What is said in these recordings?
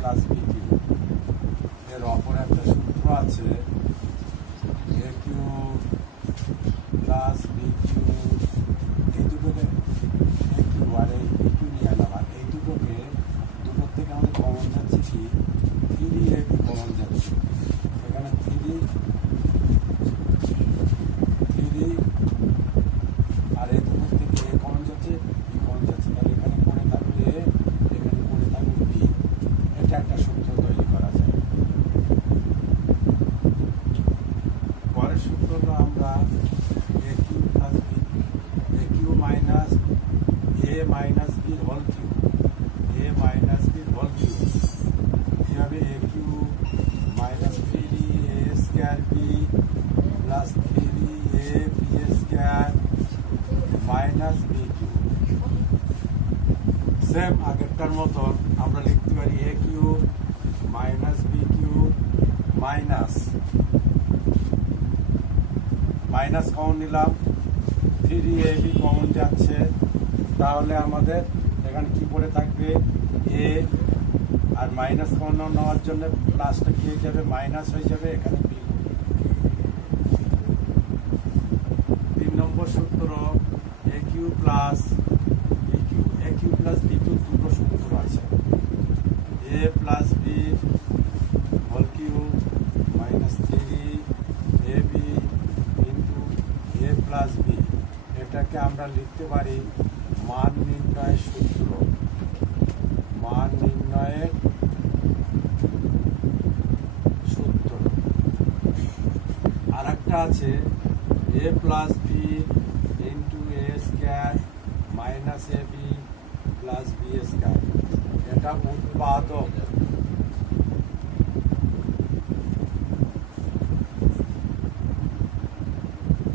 Plus B Q এর অপর একটা সূত্র আছে এ কিউ প্লাস বি কিউ, এই দুটোকে এ কিউ আর এই বি কিউ নিয়ে এলাম, আর এই দুটোর থেকে আমাদের কমন যাচ্ছে কি থ্রি এ বি কমন যাচ্ছে, এখানে থ্রি আর এই দুটোর থেকে এ কমন যাচ্ছে বি কমন যাচ্ছে, তাহলে এখানে পড়ে থাকবে এ, এখানে পড়ে থাকবে বি। এটা একটা সূত্র তৈরি করা যায়। পরের সূত্রটা আমরা A cube plus B, A cube minus A minus B whole cube, A minus B whole cube, এইভাবে A cube minus three A square B plus three A B square minus B cube. Same আগেরটার মতন আমরা লিখতে পারি A cube minus B cube minus common নিলাম, three A B common যাচ্ছে, তাহলে আমাদের এখানে কি পড়ে থাকবে এ, আর মাইনাস কমন নেওয়ার জন্য প্লাসটা কি হয়ে যাবে মাইনাস হয়ে যাবে, এখানে বি। 3 নম্বর সূত্র A cube plus B cube, A cube plus B cube দুটো সূত্র আছে, A plus B whole cube minus three A B into A plus B. এটাকে আমরা লিখতে পারি মান নির্ণয়ের সূত্র, মান নির্ণয়ের সূত্র। আর একটা আছে A plus B into A square minus A B plus B square, এটা উৎপাদক।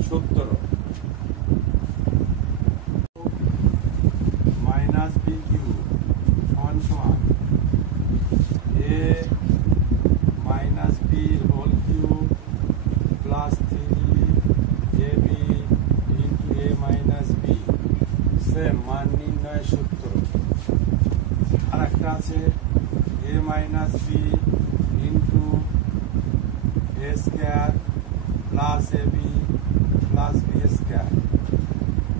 সূত্র মাইনাস বি কিউ সমান সমান A minus B whole cube plus three A B into A minus B. Same মান নির্ণয়ের সূত্র। আর একটা আছে A minus B into A square plus A B plus B square,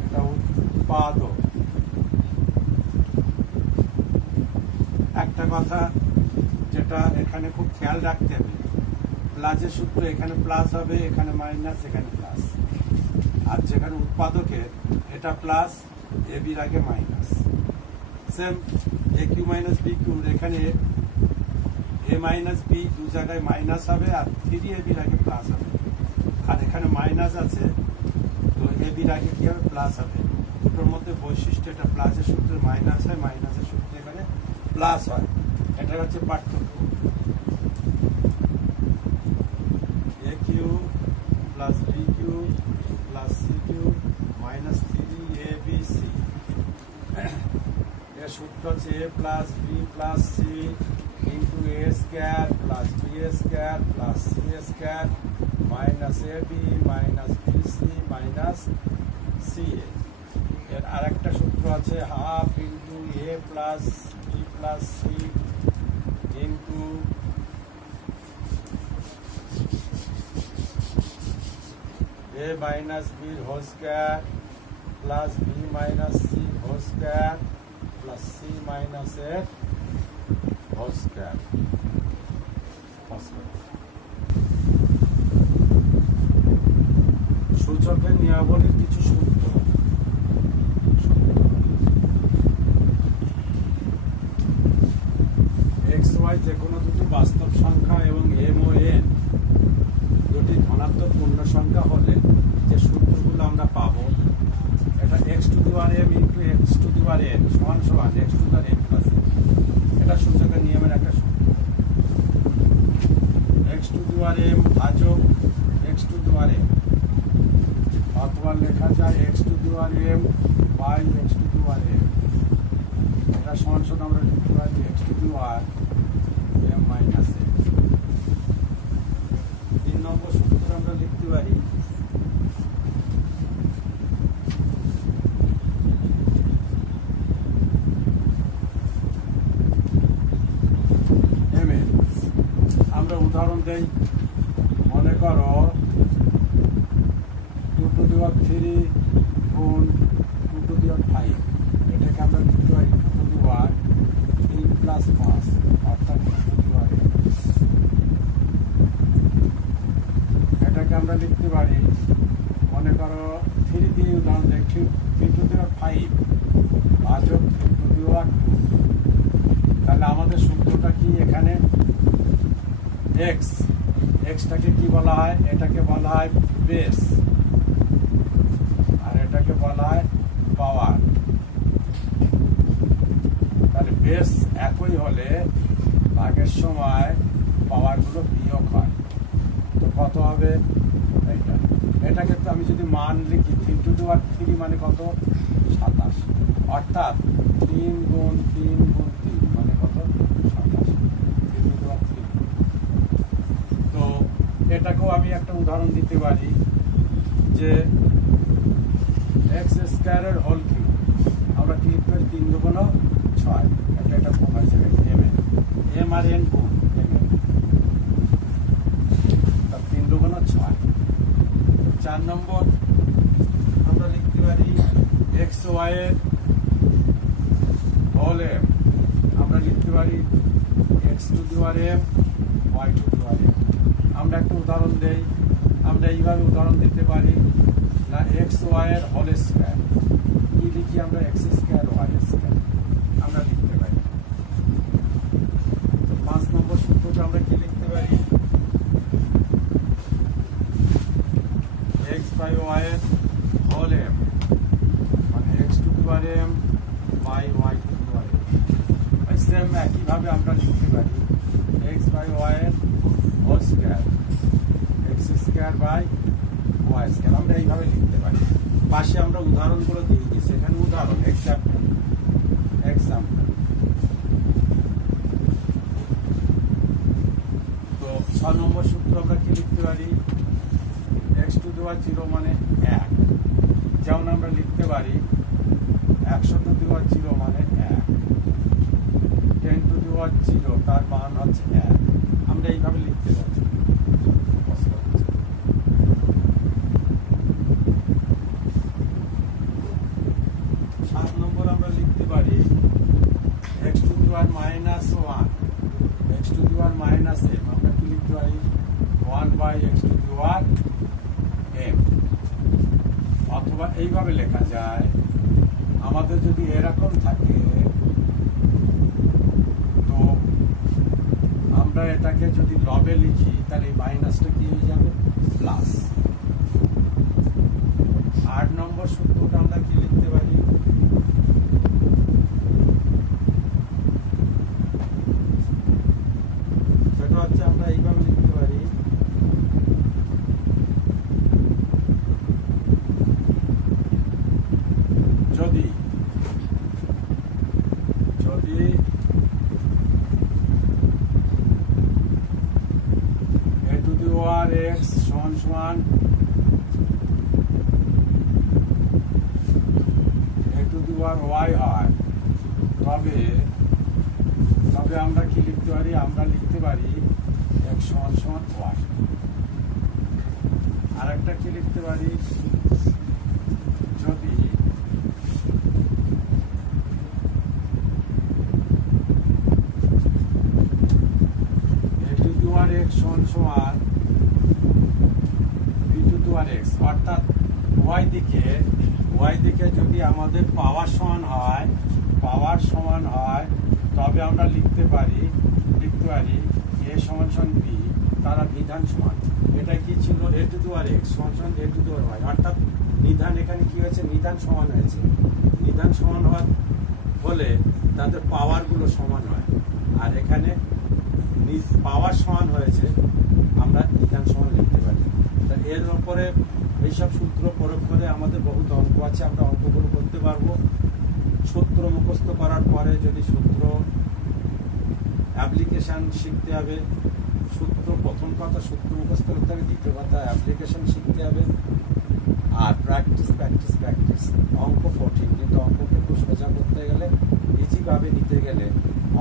এটা উৎপাদক। একটা কথা যেটা এখানে খুব খেয়াল রাখতে হবে, প্লাসের সূত্র এখানে প্লাস হবে, এখানে মাইনাস, এখানে প্লাস, আর যেখানে উৎপাদকের এটা প্লাস এ বির আগে মাইনাস। সেম এ কিউ মাইনাস বি কিউ, এখানে এ মাইনাস বি দু জায়গায় মাইনাস হবে, আর থ্রি এ বির আগে প্লাস হবে, আর এখানে মাইনাস আছে তো এ বির আগে কি হবে প্লাস হবে। দুটোর মধ্যে বৈশিষ্ট্য এটা প্লাসের সূত্রে মাইনাস হয়, মাইনাসের সূত্রে এখানে প্লাস হয়, এটা হচ্ছে পার্থক্য। A cube plus B cube plus C cube minus three A B C, এর সূত্র হচ্ছে A plus B plus C into A square plus B square plus C square minus A B minus B C minus C A. এর আর একটা সূত্র আছে half into A plus B plus C into A minus B whole square plus B minus C whole square plus C minus A whole square. দুটি বাস্তব সংখ্যা এবং m ও n দুটি ধনাত্মক পূর্ণ সংখ্যা হলে যে সূত্রগুলো আমরা পাবো, এটা x to the power m into x to the power n সমান সমান x to the power n plus n। এটা সূচকের নিয়মের একটা সূত্র। x to the power m ভাজক x to the power m, অথবা লেখা যায় x to the power m by x to the power m। এটা সমান সমান আমরা লিখতে পারি x to the power m minus n। 3 নম্বর সূত্র আমরা লিখতে পারি mn। আমরা উদাহরণ দেই, মনে করো 2 টু দি পাওয়ার 3 গুণ 2 টু দি পাওয়ার 5, এটাকে আমরা লিখতে পারি 2 টু দি পাওয়ার 3 প্লাস 5 অর্থাৎ 2 টু দি পাওয়ার 8। এটাকে আমরা লিখতে পারি, মনে করো 3 দিয়ে উদাহরণ দেই, 3 টু দি পাওয়ার 5 ভাজক 3 টু দি পাওয়ার 2। তাহলে আমাদের সূত্রটা কি, এখানে এক্সটাকে কি বলা হয়, এটাকে বলা হয় বেস আর এটাকে বলা হয় পাওয়ার। তাহলে বেস একই হলে ভাগের সময় পাওয়ারগুলো বিয়োগ হয়, তো কত হবে এইটা। এটাকে তো আমি যদি মান লিখি 3 টু দি পাওয়ার 3 মানে কত 27, অর্থাৎ 3 গুণ 3 গুণ 3 মানে কত 27, 3 টু দি পাওয়ার 3। তো এটাকেও আমি একটা উদাহরণ দিতে পারি যে এক্স স্কোয়ারের হোল কিউব, আমরা কি লিখতে পারি 3 দুগুণ 6, এটা কমাই যাবে m আর n গুণ m, 3 দুগুণ 6। 4 নম্বর আমরা লিখতে পারি এক্স ওয়াই এর হোল m, আমরা লিখতে পারি x to the power m y to the power m। আমরা একটা উদাহরণ দেই, আমরা এইভাবে উদাহরণ দিতে পারি না এক্স ওয়াই এর হোল স্কোয়ার, কি লিখি আমরা এক্স স্কোয়ার ওয়াই স্কোয়ার আমরা লিখতে পারি। 5 নম্বর সূত্রটা আমরা কি লিখতে পারি, এক্স বাই ওয়াই এর হোল m মানে x to the power m by y to the power m। Same একইভাবে আমরা লিখতে পারি এক্স বাই ওয়াই এর whole square x square by y square, আমরা এইভাবে লিখতে পারি। পাশে আমরা উদাহরণগুলো দিয়ে দিচ্ছি, এখানে উদাহরণ এক্সাম্পল। তো 6 নম্বর সূত্র আমরা কি লিখতে পারি, এক্স টু দি পাওয়ার 0 মানে 1, যেমন আমরা লিখতে পারি 100 টু দি পাওয়ার 0 মানে 1, 10 টু দি পাওয়ার 0 তার মান হচ্ছে 1, আমরা এইভাবে লিখতে পারি। 7 নম্বর আমরা লিখতে পারি x to the power minus 1 x to the power minus m, আমরা কি লিখতে পারি 1 by x to the power m। অথবা এইভাবে লেখা যায়, আমাদের যদি এরকম থাকে তো আমরা এটাকে যদি লবে লিখি তাহলে এই মাইনাসটা কি হয়ে যাবে প্লাস। 8 নম্বর সূত্রটা আমরা কি লিখতে পারি, সেটা হচ্ছে আমরা এইভাবে লিখতে পারি যদি a two the power x সমান সমান a two the power y হয়, তবে আমরা কি লিখতে পারি, আমরা লিখতে পারি x সমান সমান y। আর একটা কি লিখতে পারি, যদি a two the power x সমান সমান b two the power x, অর্থাৎ y দিকে যদি আমাদের পাওয়ার সমান হয় তবে আমরা লিখতে পারি এ সমান সমান বি, তারা নিধান সমান। এটা কি ছিল, এ টু দি পাওয়ার এক্স সমান সমান এ টু দি পাওয়ার ওয়াই, অর্থাৎ নিধান এখানে কি হয়েছে, নিধান সমান হয়েছে। নিধান সমান হওয়ার ফলে তাদের পাওয়ারগুলো সমান হয়, আর এখানে পাওয়ার সমান হয়েছে, আমরা নিধান সমান লিখতে পারি। তা এর উপরে এইসব সূত্র প্রয়োগ করে আমাদের বহুত অঙ্ক আছে, আমরা অঙ্কগুলো করতে পারবো। সূত্র মুখস্থ করার পরে যদি সূত্র অ্যাপ্লিকেশন শিখতে হবে। সূত্র, প্রথম কথা সূত্র মুখস্থ করতে হবে, দ্বিতীয় কথা অ্যাপ্লিকেশন শিখতে হবে, আর প্র্যাকটিস প্র্যাকটিস প্র্যাকটিস। অঙ্ক কঠিন, কিন্তু অঙ্ককে খুব সোজা করতে গেলে, ইজিভাবে নিতে গেলে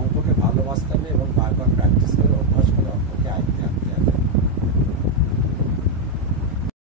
অঙ্ককে ভালোবাসতে হবে এবং বারবার প্র্যাকটিস করে অভ্যাস করে অঙ্ককে